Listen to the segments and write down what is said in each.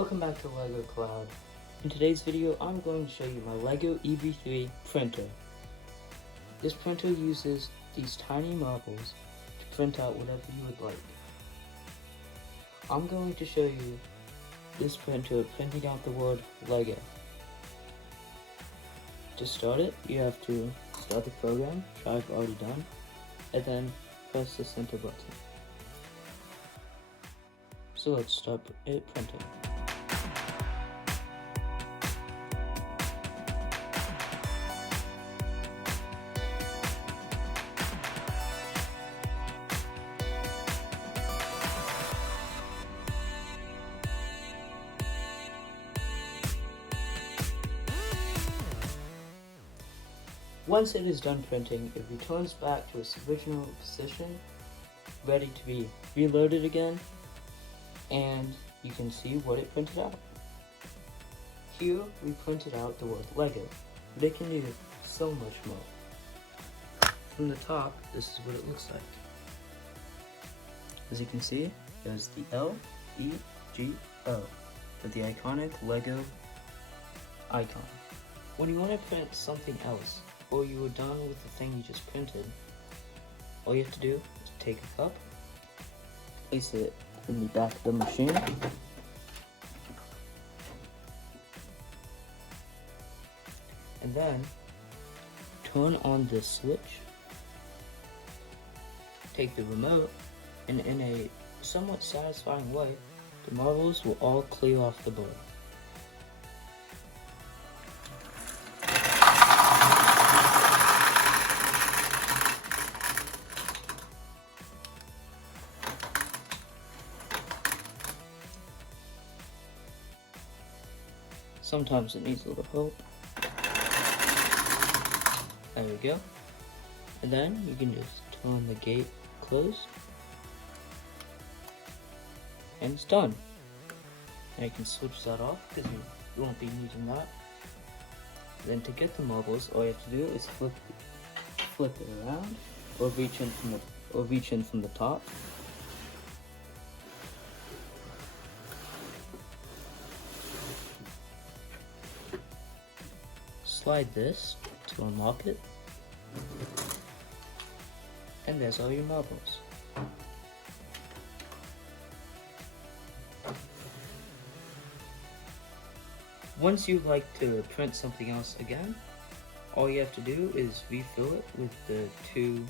Welcome back to LEGO Cloud. In today's video, I'm going to show you my LEGO EV3 printer. This printer uses these tiny marbles to print out whatever you would like. I'm going to show you this printer printing out the word LEGO. To start it, you have to start the program, which I've already done, and then press the center button. So let's start it printing. Once it is done printing, it returns back to its original position, ready to be reloaded again, and you can see what it printed out. Here we printed out the word LEGO, but it can do so much more. From the top, this is what it looks like. As you can see, there's the L-E-G-O with the iconic LEGO icon. When you want to print something else, or you are done with the thing you just printed, all you have to do is take a cup, place it in the back of the machine, and then turn on this switch, take the remote, and in a somewhat satisfying way, the marbles will all clear off the board. Sometimes it needs a little help. There we go. And then you can just turn the gate closed. And it's done. And you can switch that off because you won't be using that. Then to get the marbles, all you have to do is flip it around or reach in from the top. Slide this to unlock it, and there's all your marbles. Once you'd like to print something else again, all you have to do is refill it with the two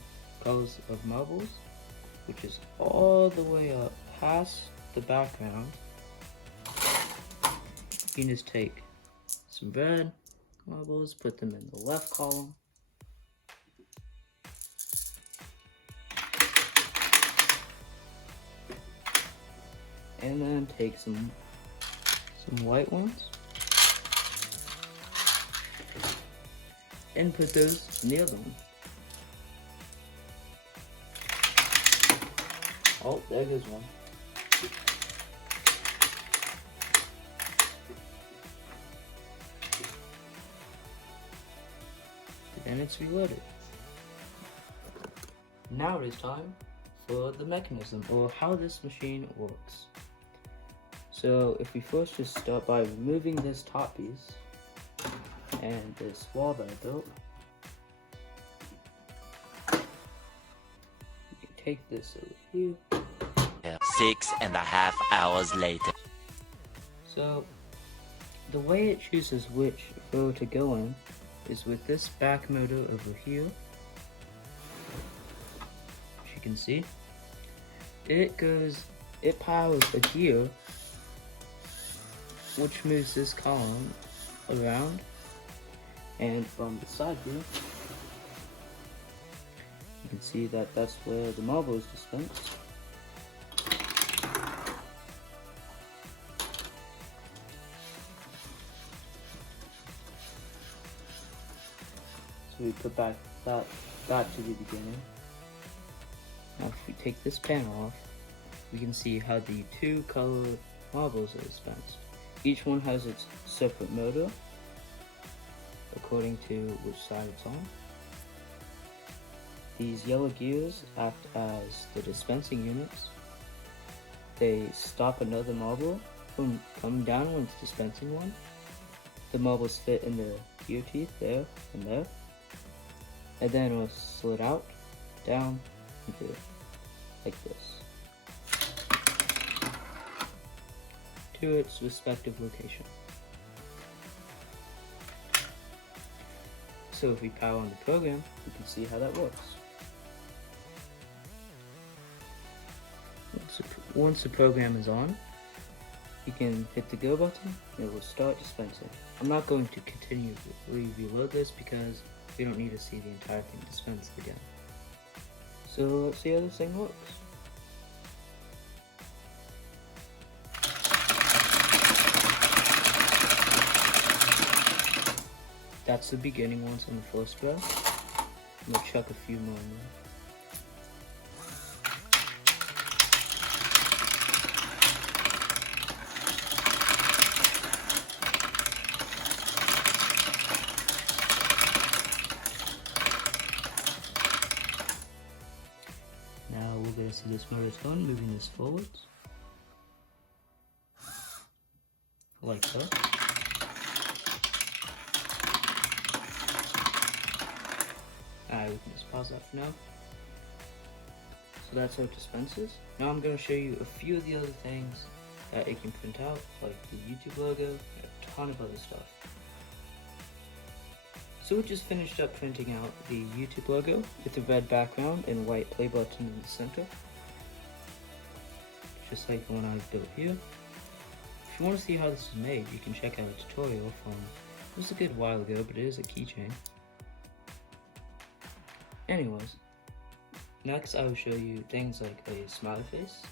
colors of marbles, which is all the way up past the background. You can just take some red marbles, put them in the left column, and then take some white ones and put those in the other one. Oh, there goes one. And it's reloaded. Now it is time for the mechanism, or how this machine works. So if we first just start by removing this top piece and this wall that I built, you can take this over here. 6.5 hours later. So the way it chooses which row to go in is with this back motor over here. As you can see, it powers a gear which moves this column around, and from the side view you can see that that's where the marble is dispensed. We put that back to the beginning. Now if we take this panel off, we can see how the two colored marbles are dispensed. Each one has its separate motor according to which side it's on. These yellow gears act as the dispensing units. They stop another marble from coming down when it's dispensing one. The marbles fit in the ear teeth there and there. And then it will slid out, down, into like this, to its respective location. So if we power on the program, you can see how that works. Once the program is on, you can hit the go button and it will start dispensing. I'm not going to continually reload this because we don't need to see the entire thing dispensed again. So let's see how this thing works. That's the beginning ones on the first row. I'm gonna chuck a few more in there. Now we're going to see this motor tone moving this forwards, like so. Alright, we can just pause that for now. So that's how it dispenses. Now I'm going to show you a few of the other things that it can print out, like the YouTube logo and a ton of other stuff. So we just finished up printing out the YouTube logo with the red background and white play button in the center. Just like the one I've built here. If you want to see how this is made, you can check out a tutorial from, it was a good while ago, but it is a keychain. Anyways, next I will show you things like a smiley face,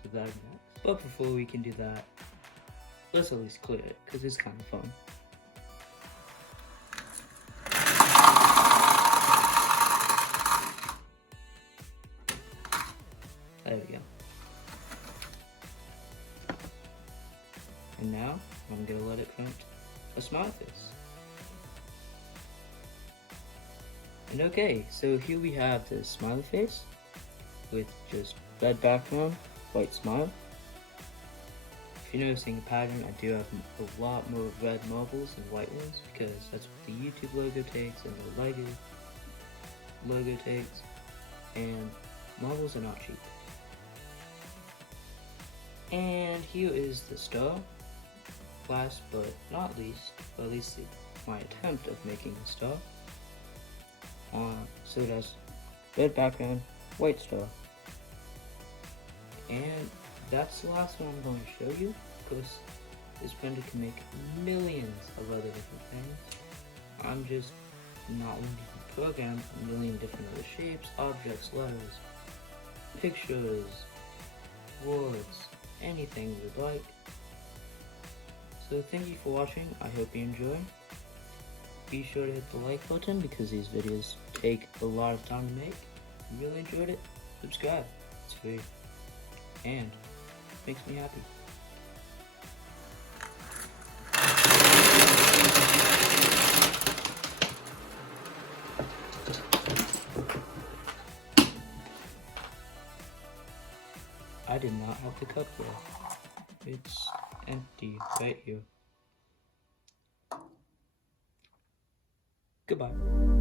so that next. But before we can do that, let's at least clear it, because it's kind of fun. There we go. And now, I'm going to let it print a smiley face. And okay, so here we have the smiley face with just red background, white smile. If you're noticing the pattern, I do have a lot more red marbles than white ones because that's what the YouTube logo takes and the Lego logo takes, and marbles are not cheap. And here is the star. Last but not least, or at least my attempt of making a star. So it has red background, white star. And that's the last one I'm going to show you, because this printer can make millions of other different things. I'm just not willing to program a million different other shapes, objects, letters, pictures, words, anything you would like. So thank you for watching, I hope you enjoy. Be sure to hit the like button because these videos take a lot of time to make. If you really enjoyed it, subscribe, it's free, and it makes me happy. I did not have the cup there. It's empty right here. Goodbye.